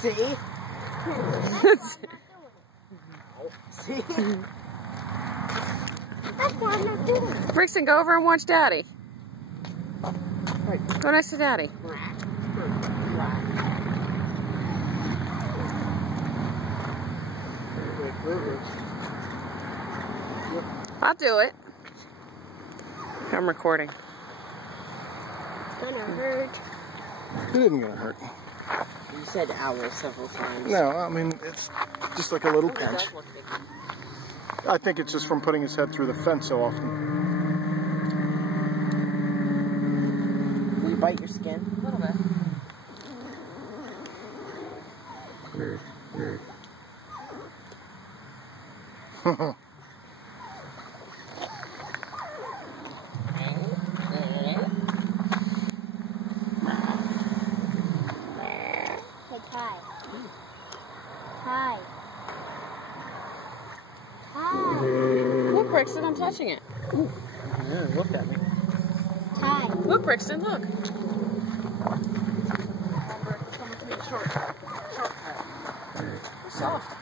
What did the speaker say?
See? See? That's what I'm not doing. Brixton, go over and watch Daddy. Right. Go next to Daddy. I'll do it. I'm recording. It's gonna hurt. It isn't gonna hurt. You said owl several times. No, I mean, it's just like a little pinch. I think it's just from putting his head through the fence so often. Will you bite your skin? A little bit. Hi. Hi. Hi. Look, Brixton, I'm touching it. Yeah, look at me. Hi. Look, Brixton, look. Soft.